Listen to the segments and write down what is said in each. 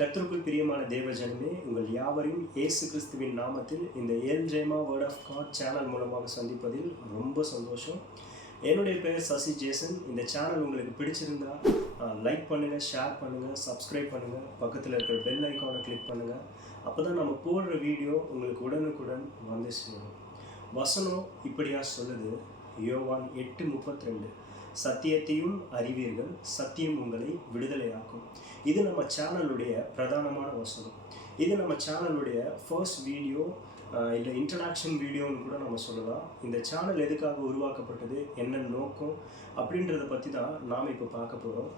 கத்திற்குள் பிரியமான தேவஜனமே உங்கள் யாவரையும் இயேசு கிறிஸ்துவின் நாமத்தில் இந்த ஏல் ஜெயமா வேர்ட் ஆஃப் காட் சேனல் மூலமாக சந்திப்பதில் ரொம்ப சந்தோஷம். என்னுடைய பெயர் சசி ஜேசன். இந்த சேனல் உங்களுக்கு பிடிச்சிருந்தா லைக் பண்ணுங்கள் ஷேர் பண்ணுங்கள் சப்ஸ்கிரைப் பண்ணுங்கள் பக்கத்தில் இருக்கிற பெல் ஐக்கானை கிளிக் பண்ணுங்கள் அப்போ தான் நம்ம போடுற வீடியோ உங்களுக்கு உடனுக்குடன் வந்து சேரும். வசனம் இப்படியா சொல்லுது. யோவான் எட்டு முப்பத்தி ரெண்டு சத்தியத்தையும் அறிவீர்கள் சத்தியம் உங்களை விடுதலையாக்கும். இது நம்ம சேனலுடைய பிரதானமான வசனம். இது நம்ம சேனலுடைய ஃபர்ஸ்ட் வீடியோ இல்லை இன்ட்ரடாக்ஷன் வீடியோன்னு கூட நம்ம சொல்லலாம். இந்த சேனல் எதுக்காக உருவாக்கப்பட்டது என்ன நோக்கம் அப்படின்றத பற்றி தான் நாம் இப்போ பார்க்க போகிறோம்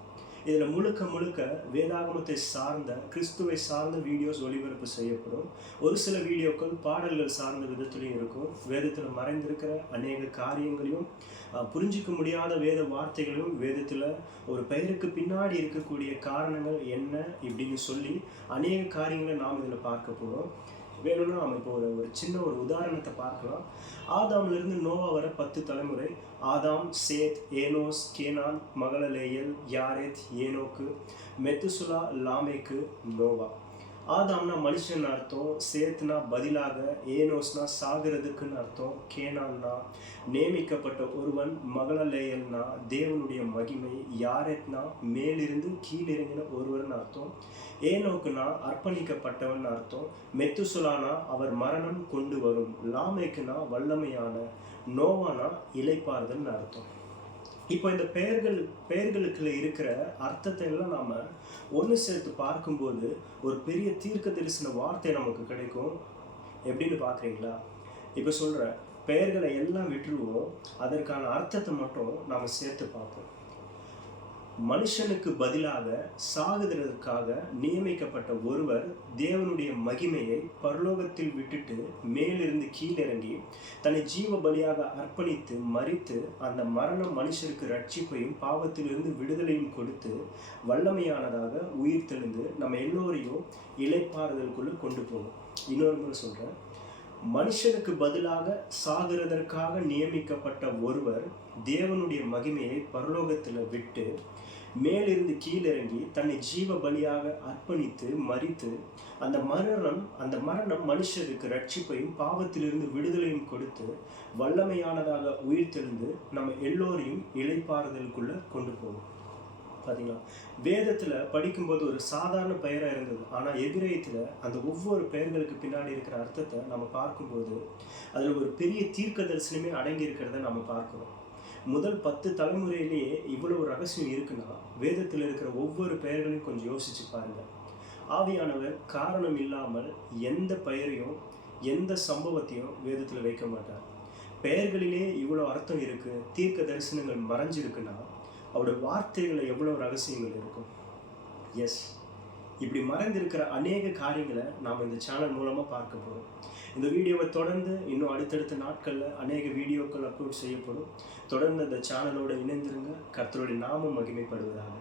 இதில் முழுக்க முழுக்க வேதாகமத்தை சார்ந்த கிறிஸ்துவை சார்ந்த வீடியோஸ் ஒளிபரப்பு செய்யப்படும். ஒரு சில வீடியோக்கள் பாடல்கள் சார்ந்த விதத்துலையும் இருக்கும். வேதத்தில் மறைந்திருக்கிற அநேக காரியங்களையும் புரிஞ்சிக்க முடியாத வேத வார்த்தைகளையும் வேதத்தில் ஒரு பெயருக்கு பின்னாடி இருக்கக்கூடிய காரணங்கள் என்ன இப்படின்னு சொல்லி அநேக காரியங்களை நாம் இதில் பார்க்க போகிறோம் வேணும்னா நம்ம இப்போ ஒரு ஒரு சின்ன ஒரு உதாரணத்தை பார்க்கலாம். ஆதாம்ல இருந்து நோவா வர பத்து தலைமுறை ஆதாம் சேத் ஏனோஸ் கேனான் மகளலேயல் யாரேத் ஏனோக்கு மெத்துசுலா லாமேக்கு நோவா. ஆதாம்னா மனுஷன் அர்த்தம் சேத்னா பதிலாக ஏனோஸ்னா சாகிறதுக்குன்னு அர்த்தம் கேனான்னா நியமிக்கப்பட்ட ஒருவன் மகளலேயல்னா தேவனுடைய மகிமை யாரெத்னா மேலிருந்து கீழிறங்கின ஒருவர்னு அர்த்தம். ஏனோக்குனா அர்ப்பணிக்கப்பட்டவன் அர்த்தம். மெத்துசுலானா அவர் மரணம் கொண்டு வரும். லாமேக்குனா வல்லமையான. நோவானா இலைப்பாறுதல்னு அர்த்தம். இப்போ இந்த பெயர்கள் பெயர்களுக்குள்ள இருக்கிற அர்த்தத்தை எல்லாம் நாம ஒன்று சேர்த்து பார்க்கும்போது ஒரு பெரிய தீர்க்க தரிசன வார்த்தை நமக்கு கிடைக்கும். எப்படின்னு பார்க்குறீங்களா? இப்போ சொல்கிற பெயர்களை எல்லாம் விட்டுருவோம். அதற்கான அர்த்தத்தை மட்டும் நாம் சேர்த்து பார்ப்போம். மனுஷனுக்கு பதிலாக சாகுதலுக்காக நியமிக்கப்பட்ட ஒருவர் தேவனுடைய மகிமையை பரலோகத்தில் விட்டுட்டு மேலிருந்து கீழிறங்கி தன்னை ஜீவ பலியாக அர்ப்பணித்து மறித்து அந்த மரணம் மனுஷருக்கு ரட்சிப்பையும் பாவத்திலிருந்து விடுதலையும் கொடுத்து வல்லமையானதாக உயிர் தெளிந்து நம்ம எல்லோரையும் இலைப்பாறுதலுக்குள்ள கொண்டு போகும் இன்னொரு முறை சொல்கிறேன் மனுஷனுக்கு பதிலாக சாகிறதற்காக நியமிக்கப்பட்ட ஒருவர் தேவனுடைய மகிமையை பரலோகத்தில் விட்டு மேலிருந்து கீழிறங்கி தன்னை ஜீவ பலியாக அர்ப்பணித்து மறித்து அந்த மரணம் அந்த மரணம் மனுஷருக்கு ரட்சிப்பையும் பாவத்திலிருந்து விடுதலையும் கொடுத்து வல்லமையானதாக உயிர்த்தெழுந்து நம்ம எல்லோரையும் இலைப்பாறுதலுக்குள்ள கொண்டு போகும். பார்த்தீங்களா வேதத்தில் படிக்கும்போது ஒரு சாதாரண பெயராக இருந்தது. ஆனால் எதிரயத்தில் அந்த ஒவ்வொரு பெயர்களுக்கு பின்னாடி இருக்கிற அர்த்தத்தை நம்ம பார்க்கும்போது அதில் ஒரு பெரிய தீர்க்க தரிசனமே அடங்கி இருக்கிறத நம்ம பார்க்குறோம். முதல் பத்து தலைமுறையிலேயே இவ்வளவு ரகசியம் இருக்குன்னா வேதத்தில் இருக்கிற ஒவ்வொரு பெயர்களையும் கொஞ்சம் யோசிச்சு பாருங்க. ஆவியானவர் காரணம் இல்லாமல் எந்த பெயரையும் எந்த சம்பவத்தையும் வேதத்தில் வைக்க மாட்டார். பெயர்களிலே இவ்வளோ அர்த்தம் இருக்குது தீர்க்க தரிசனங்கள் மறைஞ்சிருக்குன்னா அவருடைய வார்த்தைகளில் எவ்வளோ ரகசியங்கள் இருக்கும்? எஸ் இப்படி மறைந்திருக்கிற அநேக காரியங்களை நாம் இந்த சேனல் மூலமாக பார்க்க போகிறோம் இந்த வீடியோவை தொடர்ந்து இன்னும் அடுத்தடுத்த நாட்களில் அநேக வீடியோக்கள் அப்லோட் செய்யப்படும். தொடர்ந்து அந்த சேனலோட இணைந்திருங்க. கர்த்தருடைய நாமம் மகிமைப்படுவதாக.